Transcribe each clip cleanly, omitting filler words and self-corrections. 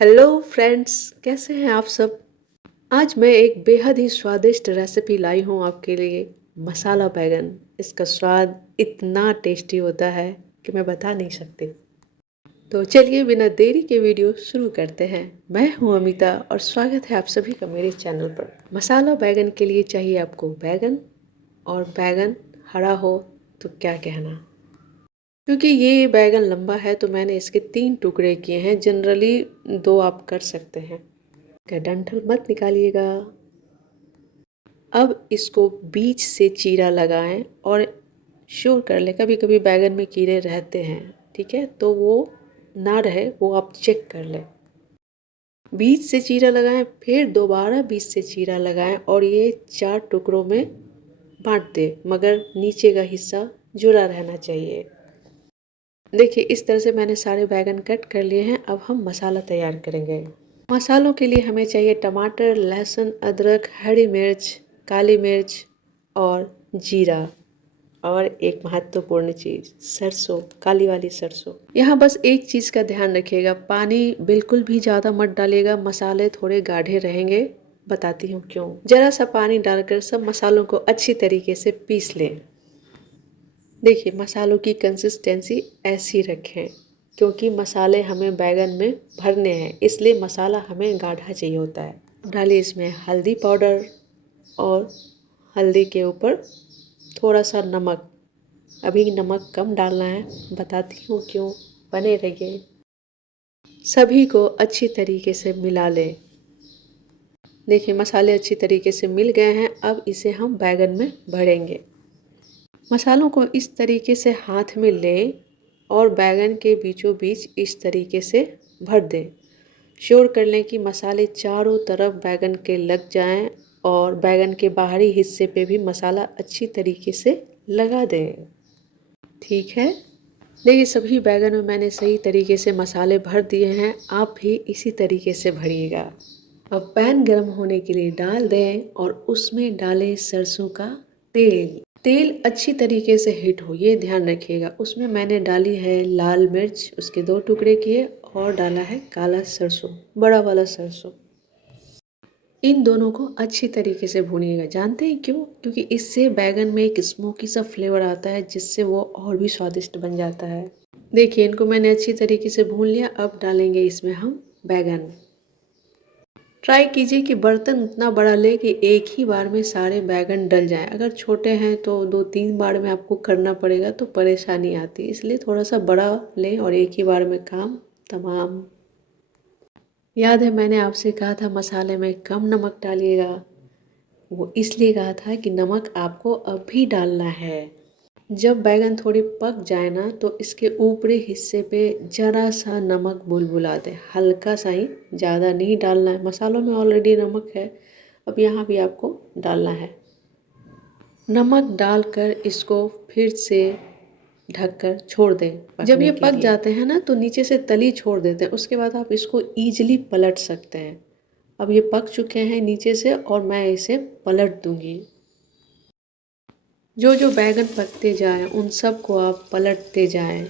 Hello friends, कैसे हैं आप सब। आज मैं एक बेहद ही स्वादिष्ट रेसिपी लाई हूँ आपके लिए। मसाला बैगन। इसका स्वाद इतना टेस्टी होता है कि मैं बता नहीं सकती। तो चलिए बिना देरी के वीडियो शुरू करते हैं। मैं हूँ अमिता और स्वागत है आप सभी का मेरे चैनल पर। मसाला बैगन के लिए चाहिए आपको बैगन, और बैगन हरा हो तो क्या कहना। क्योंकि ये बैगन लंबा है तो मैंने इसके 3 टुकड़े किए हैं। जनरली 2 आप कर सकते हैं। का डंठल मत निकालिएगा। अब इसको बीच से चीरा लगाएं और श्योर कर लें, कभी कभी बैगन में कीड़े रहते हैं, ठीक है, तो वो ना रहे वो आप चेक कर लें। बीच से चीरा लगाएं, फिर दोबारा बीच से चीरा लगाएं और ये 4 टुकड़ों में बांट दें, मगर नीचे का हिस्सा जुड़ा रहना चाहिए। देखिए इस तरह से मैंने सारे बैगन कट कर लिए हैं। अब हम मसाला तैयार करेंगे। मसालों के लिए हमें चाहिए टमाटर, लहसुन, अदरक, हरी मिर्च, काली मिर्च और जीरा। और एक महत्वपूर्ण चीज़, सरसों, काली वाली सरसों। यहाँ बस एक चीज़ का ध्यान रखिएगा, पानी बिल्कुल भी ज़्यादा मत डालिएगा, मसाले थोड़े गाढ़े रहेंगे। बताती हूँ क्यों। जरा सा पानी डालकर सब मसालों को अच्छी तरीके से पीस लें। देखिए मसालों की कंसिस्टेंसी ऐसी रखें, क्योंकि मसाले हमें बैगन में भरने हैं, इसलिए मसाला हमें गाढ़ा चाहिए होता है। डालिए इसमें हल्दी पाउडर और हल्दी के ऊपर थोड़ा सा नमक। अभी नमक कम डालना है, बताती हूँ क्यों, बने रहिए। सभी को अच्छी तरीके से मिला लें। देखिए मसाले अच्छी तरीके से मिल गए हैं। अब इसे हम बैगन में भरेंगे। मसालों को इस तरीके से हाथ में लें और बैगन के बीचों बीच इस तरीके से भर दें। श्योर कर लें कि मसाले चारों तरफ बैगन के लग जाएं और बैगन के बाहरी हिस्से पे भी मसाला अच्छी तरीके से लगा दें। ठीक है, देखिए सभी बैगन में मैंने सही तरीके से मसाले भर दिए हैं। आप भी इसी तरीके से भरिएगा। अब पैन गर्म होने के लिए डाल दें और उसमें डालें सरसों का तेल। तेल अच्छी तरीके से हीट हो, ये ध्यान रखिएगा। उसमें मैंने डाली है लाल मिर्च, उसके 2 टुकड़े किए, और डाला है काला सरसों, बड़ा वाला सरसों। इन दोनों को अच्छी तरीके से भूनिएगा। जानते हैं क्यों? क्योंकि इससे बैगन में एक स्मोकी सा फ्लेवर आता है, जिससे वो और भी स्वादिष्ट बन जाता है। देखिए इनको मैंने अच्छी तरीके से भून लिया। अब डालेंगे इसमें हम बैगन। ट्राई कीजिए कि बर्तन उतना बड़ा ले कि एक ही बार में सारे बैगन डल जाएं। अगर छोटे हैं तो 2-3 बार में आपको करना पड़ेगा तो परेशानी आती है, इसलिए थोड़ा सा बड़ा लें और एक ही बार में काम तमाम। याद है मैंने आपसे कहा था मसाले में कम नमक डालिएगा। वो इसलिए कहा था कि नमक आपको अभी डालना है। जब बैगन थोड़ी पक जाए ना, तो इसके ऊपरी हिस्से पे जरा सा नमक बुलबुला दें, हल्का सा ही, ज़्यादा नहीं डालना है। मसालों में ऑलरेडी नमक है, अब यहाँ भी आपको डालना है। नमक डालकर इसको फिर से ढककर छोड़ दें। जब ये पक जाते हैं ना तो नीचे से तली छोड़ देते हैं, उसके बाद आप इसको ईजिली पलट सकते हैं। अब ये पक चुके हैं नीचे से और मैं इसे पलट दूंगी। जो जो बैगन पकते जाएं उन सब को आप पलटते जाएं।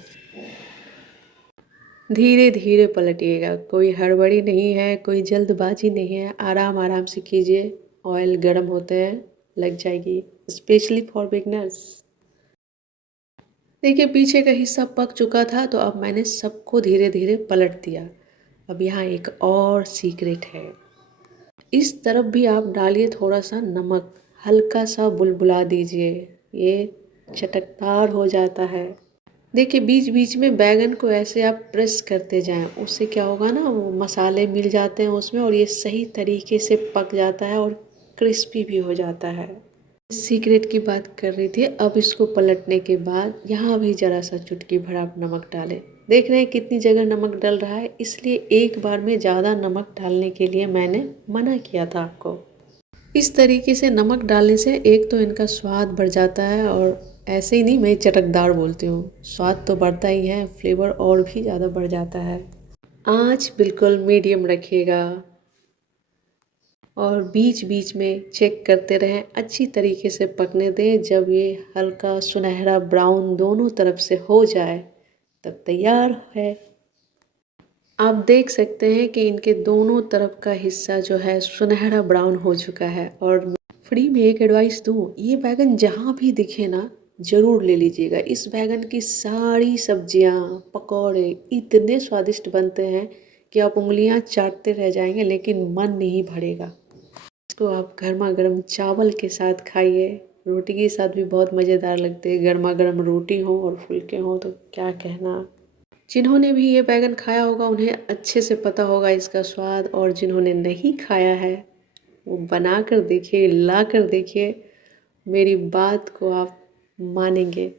धीरे धीरे पलटिएगा, कोई हड़बड़ी नहीं है, कोई जल्दबाजी नहीं है, आराम आराम से कीजिए। ऑयल गर्म होते हैं, लग जाएगी, स्पेशली फॉर बिगनर्स। देखिए पीछे का हिस्सा पक चुका था, तो अब मैंने सबको धीरे धीरे पलट दिया। अब यहाँ एक और सीक्रेट है, इस तरफ भी आप डालिए थोड़ा सा नमक, हल्का सा बुलबुला दीजिए, ये चटकदार हो जाता है। देखिए बीच बीच में बैगन को ऐसे आप प्रेस करते जाएं, उससे क्या होगा ना, वो मसाले मिल जाते हैं उसमें और ये सही तरीके से पक जाता है और क्रिस्पी भी हो जाता है। सीक्रेट की बात कर रही थी। अब इसको पलटने के बाद यहाँ भी ज़रा सा चुटकी भर आप नमक डालें। देख रहे हैं कितनी जगह नमक डल रहा है, इसलिए एक बार में ज़्यादा नमक डालने के लिए मैंने मना किया था आपको। इस तरीके से नमक डालने से एक तो इनका स्वाद बढ़ जाता है, और ऐसे ही नहीं, मैं चटकदार बोलती हूँ, स्वाद तो बढ़ता ही है, फ्लेवर और भी ज़्यादा बढ़ जाता है। आँच बिल्कुल मीडियम रखिएगा और बीच बीच में चेक करते रहें, अच्छी तरीके से पकने दें। जब ये हल्का सुनहरा ब्राउन दोनों तरफ से हो जाए तब तैयार है। आप देख सकते हैं कि इनके दोनों तरफ का हिस्सा जो है सुनहरा ब्राउन हो चुका है। और फ्री में एक एडवाइस दूँ, ये बैगन जहाँ भी दिखे ना ज़रूर ले लीजिएगा। इस बैगन की सारी सब्जियाँ, पकौड़े इतने स्वादिष्ट बनते हैं कि आप उंगलियाँ चाटते रह जाएंगे लेकिन मन नहीं भरेगा। इसको आप गर्मा गर्म चावल के साथ खाइए, रोटी के साथ भी बहुत मज़ेदार लगते हैं। गर्मा गर्म रोटी हो और फुलके हों तो क्या कहना। जिन्होंने भी ये बैगन खाया होगा उन्हें अच्छे से पता होगा इसका स्वाद, और जिन्होंने नहीं खाया है वो बना कर देखिए, ला कर देखिए, मेरी बात को आप मानेंगे।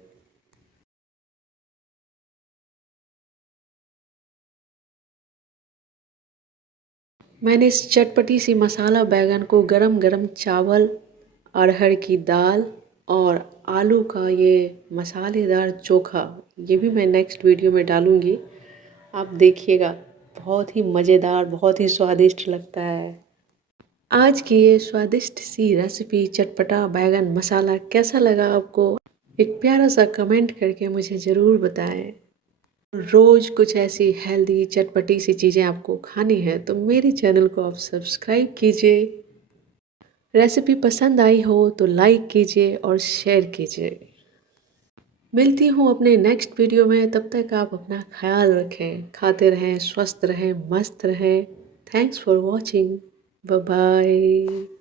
मैंने इस चटपटी सी मसाला बैगन को गरम गरम चावल, अरहर की दाल और आलू का ये मसालेदार चोखा, ये भी मैं नेक्स्ट वीडियो में डालूँगी, आप देखिएगा। बहुत ही मज़ेदार, बहुत ही स्वादिष्ट लगता है। आज की ये स्वादिष्ट सी रेसिपी चटपटा बैगन मसाला कैसा लगा आपको? एक प्यारा सा कमेंट करके मुझे ज़रूर बताएं। रोज़ कुछ ऐसी हेल्दी चटपटी सी चीज़ें आपको खानी है तो मेरे चैनल को आप सब्सक्राइब ख् रेसिपी पसंद आई हो तो लाइक कीजिए और शेयर कीजिए। मिलती हूँ अपने नेक्स्ट वीडियो में, तब तक आप अपना ख्याल रखें, खाते रहें, स्वस्थ रहें, मस्त रहें। Thanks for watching. Bye bye.